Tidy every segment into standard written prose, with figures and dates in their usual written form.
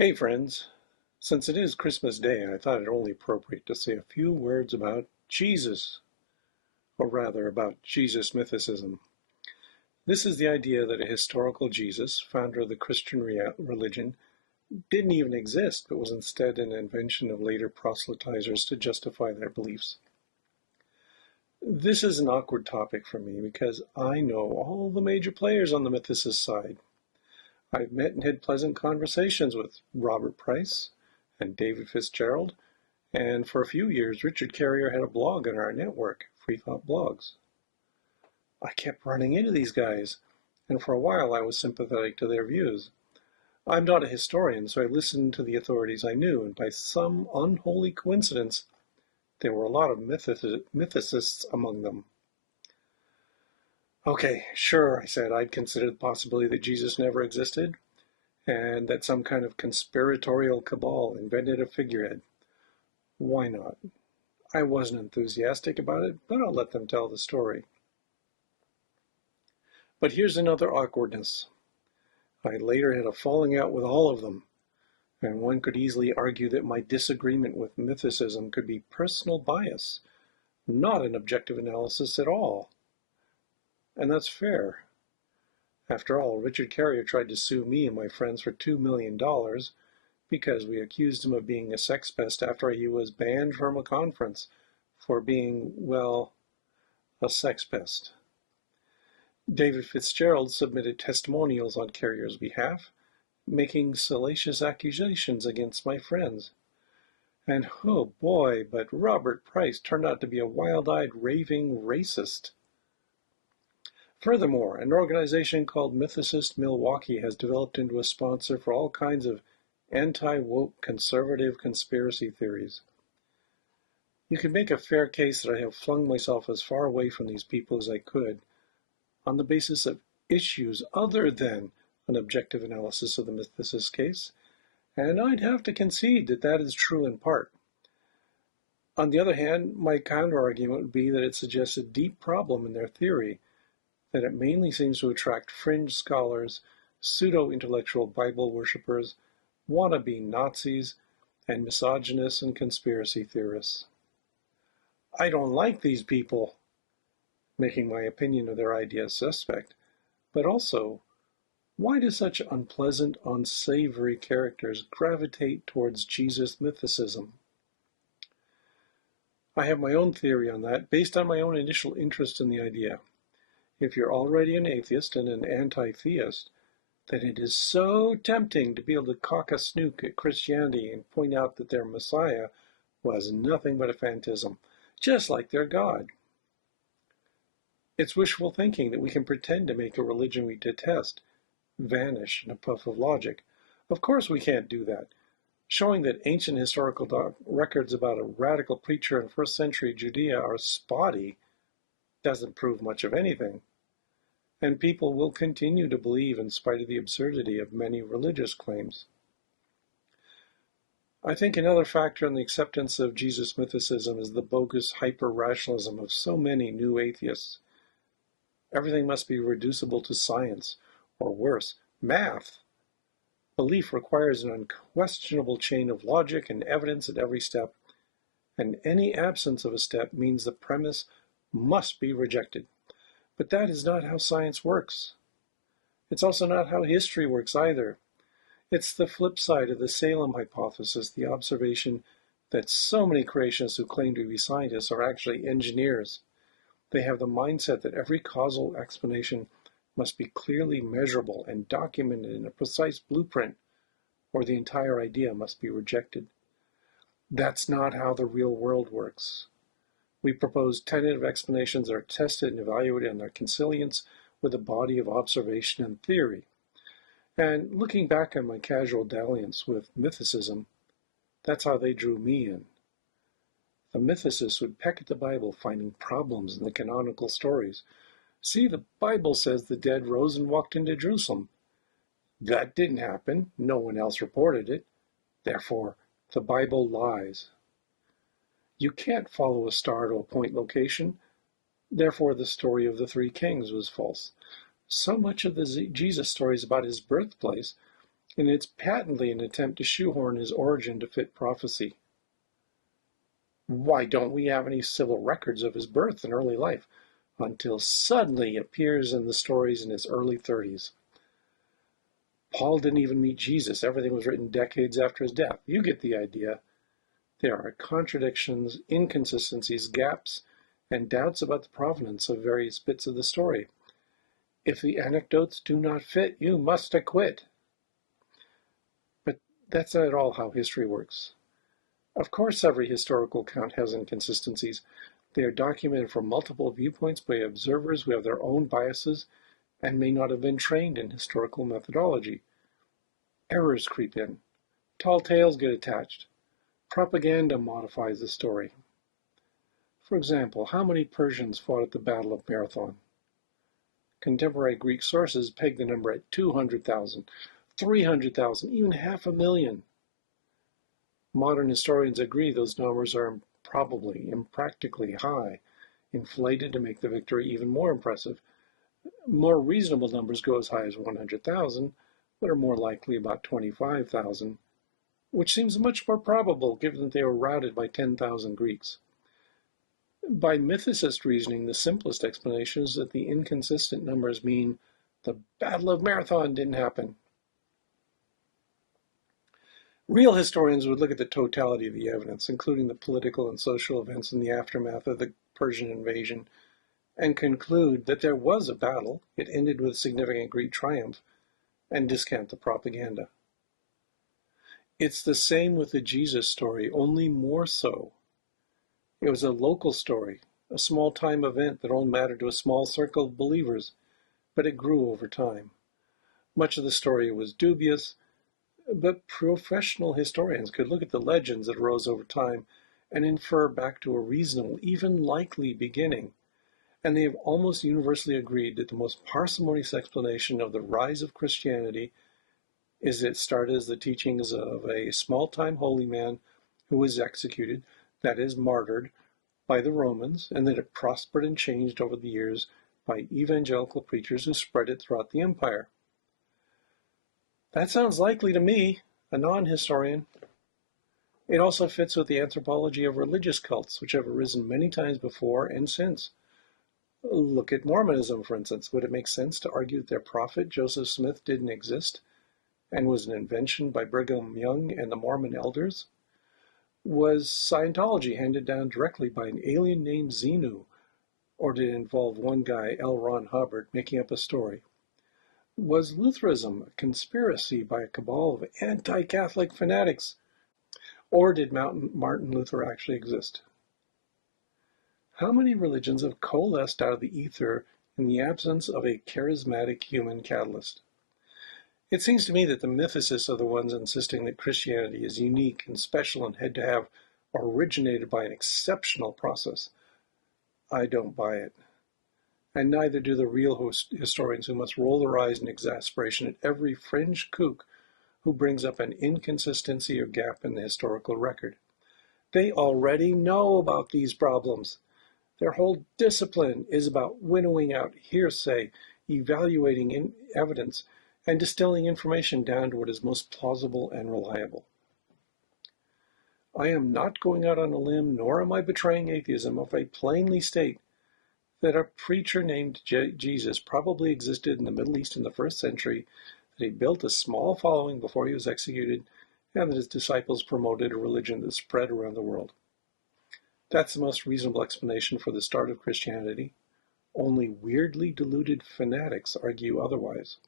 Hey friends, since it is Christmas Day, I thought it only appropriate to say a few words about Jesus, or rather about Jesus Mythicism. This is the idea that a historical Jesus, founder of the Christian religion, didn't even exist, but was instead an invention of later proselytizers to justify their beliefs. This is an awkward topic for me because I know all the major players on the mythicist side. I've met and had pleasant conversations with Robert Price and David Fitzgerald, and for a few years Richard Carrier had a blog on our network, Free Thought Blogs. I kept running into these guys, and for a while I was sympathetic to their views. I'm not a historian, so I listened to the authorities I knew, and by some unholy coincidence, there were a lot of mythicists among them. Okay, sure, I said, I'd considered the possibility that Jesus never existed, and that some kind of conspiratorial cabal invented a figurehead. Why not? I wasn't enthusiastic about it, but I'll let them tell the story. But here's another awkwardness. I later had a falling out with all of them, and one could easily argue that my disagreement with mythicism could be personal bias, not an objective analysis at all. And that's fair. After all, Richard Carrier tried to sue me and my friends for $2 million because we accused him of being a sex pest after he was banned from a conference for being, well, a sex pest. David Fitzgerald submitted testimonials on Carrier's behalf, making salacious accusations against my friends. And oh boy, but Robert Price turned out to be a wild-eyed, raving racist. Furthermore, an organization called Mythicist Milwaukee has developed into a sponsor for all kinds of anti-woke conservative conspiracy theories. You can make a fair case that I have flung myself as far away from these people as I could on the basis of issues other than an objective analysis of the mythicist case, and I'd have to concede that that is true in part. On the other hand, my counter-argument would be that it suggests a deep problem in their theory, that it mainly seems to attract fringe scholars, pseudo-intellectual Bible worshippers, wannabe Nazis, and misogynists and conspiracy theorists. I don't like these people, making my opinion of their ideas suspect, but also, why do such unpleasant, unsavory characters gravitate towards Jesus mythicism? I have my own theory on that, based on my own initial interest in the idea. If you're already an atheist and an anti-theist, then it is so tempting to be able to cock a snook at Christianity and point out that their Messiah was nothing but a phantasm, just like their God. It's wishful thinking that we can pretend to make a religion we detest vanish in a puff of logic. Of course we can't do that. Showing that ancient historical records about a radical preacher in first century Judea are spotty doesn't prove much of anything. And people will continue to believe in spite of the absurdity of many religious claims. I think another factor in the acceptance of Jesus mythicism is the bogus hyper-rationalism of so many new atheists. Everything must be reducible to science, or worse, math. Belief requires an unquestionable chain of logic and evidence at every step, and any absence of a step means the premise must be rejected. But that is not how science works. It's also not how history works either. It's the flip side of the Salem hypothesis, the observation that so many creationists who claim to be scientists are actually engineers. They have the mindset that every causal explanation must be clearly measurable and documented in a precise blueprint, or the entire idea must be rejected. That's not how the real world works. We propose tentative explanations that are tested and evaluated on their consilience with a body of observation and theory. And looking back on my casual dalliance with mythicism, that's how they drew me in. The mythicists would peck at the Bible, finding problems in the canonical stories. See, the Bible says the dead rose and walked into Jerusalem. That didn't happen. No one else reported it. Therefore, the Bible lies. You can't follow a star to a point location. Therefore, the story of the three kings was false. So much of the Jesus story is about his birthplace and it's patently an attempt to shoehorn his origin to fit prophecy. Why don't we have any civil records of his birth and early life? Until suddenly he appears in the stories in his early 30s. Paul didn't even meet Jesus. Everything was written decades after his death. You get the idea. There are contradictions, inconsistencies, gaps, and doubts about the provenance of various bits of the story. If the anecdotes do not fit, you must acquit. But that's not at all how history works. Of course, every historical account has inconsistencies. They are documented from multiple viewpoints by observers who have their own biases and may not have been trained in historical methodology. Errors creep in. Tall tales get attached. Propaganda modifies the story. For example, how many Persians fought at the Battle of Marathon? Contemporary Greek sources peg the number at 200,000, 300,000, even 500,000. Modern historians agree those numbers are probably impractically high, inflated to make the victory even more impressive. More reasonable numbers go as high as 100,000, but are more likely about 25,000, which seems much more probable given that they were routed by 10,000 Greeks. By mythicist reasoning, the simplest explanation is that the inconsistent numbers mean the Battle of Marathon didn't happen. Real historians would look at the totality of the evidence, including the political and social events in the aftermath of the Persian invasion, and conclude that there was a battle, it ended with significant Greek triumph, and discount the propaganda. It's the same with the Jesus story, only more so. It was a local story, a small-time event that only mattered to a small circle of believers, but it grew over time. Much of the story was dubious, but professional historians could look at the legends that arose over time and infer back to a reasonable, even likely beginning. And they have almost universally agreed that the most parsimonious explanation of the rise of Christianity is that it started as the teachings of a small-time holy man who was executed, that is, martyred, by the Romans, and that it prospered and changed over the years by evangelical preachers who spread it throughout the empire. That sounds likely to me, a non-historian. It also fits with the anthropology of religious cults, which have arisen many times before and since. Look at Mormonism, for instance. Would it make sense to argue that their prophet, Joseph Smith, didn't exist and was an invention by Brigham Young and the Mormon elders? Was Scientology handed down directly by an alien named Xenu, or did it involve one guy, L. Ron Hubbard, making up a story? Was Lutheranism a conspiracy by a cabal of anti-Catholic fanatics, or did Martin Luther actually exist? How many religions have coalesced out of the ether in the absence of a charismatic human catalyst? It seems to me that the mythicists are the ones insisting that Christianity is unique and special and had to have originated by an exceptional process. I don't buy it. And neither do the real historians who must roll their eyes in exasperation at every fringe kook who brings up an inconsistency or gap in the historical record. They already know about these problems. Their whole discipline is about winnowing out hearsay, evaluating evidence, and distilling information down to what is most plausible and reliable. I am not going out on a limb, nor am I betraying atheism, if I plainly state that a preacher named Jesus probably existed in the Middle East in the 1st century, that he built a small following before he was executed, and that his disciples promoted a religion that spread around the world. That's the most reasonable explanation for the start of Christianity. Only weirdly deluded fanatics argue otherwise.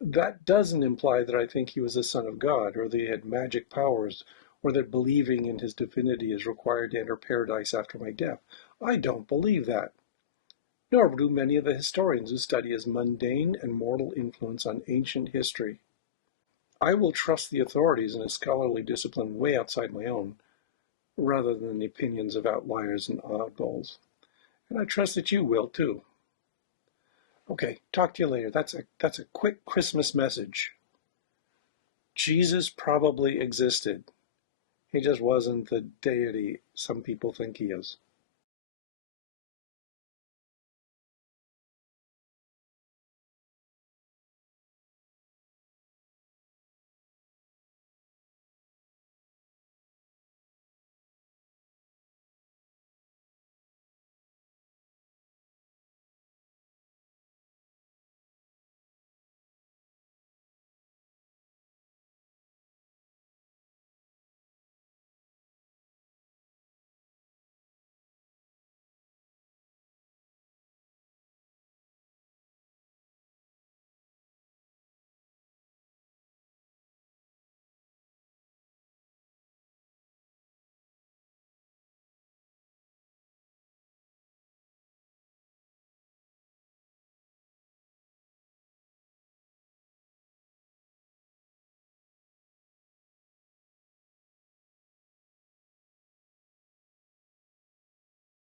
That doesn't imply that I think he was the Son of God, or that he had magic powers, or that believing in his divinity is required to enter paradise after my death. I don't believe that. Nor do many of the historians who study his mundane and mortal influence on ancient history. I will trust the authorities in a scholarly discipline way outside my own, rather than the opinions of outliers and oddballs. And I trust that you will, too. Okay, talk to you later. That's a quick Christmas message. Jesus probably existed. He just wasn't the deity some people think he is.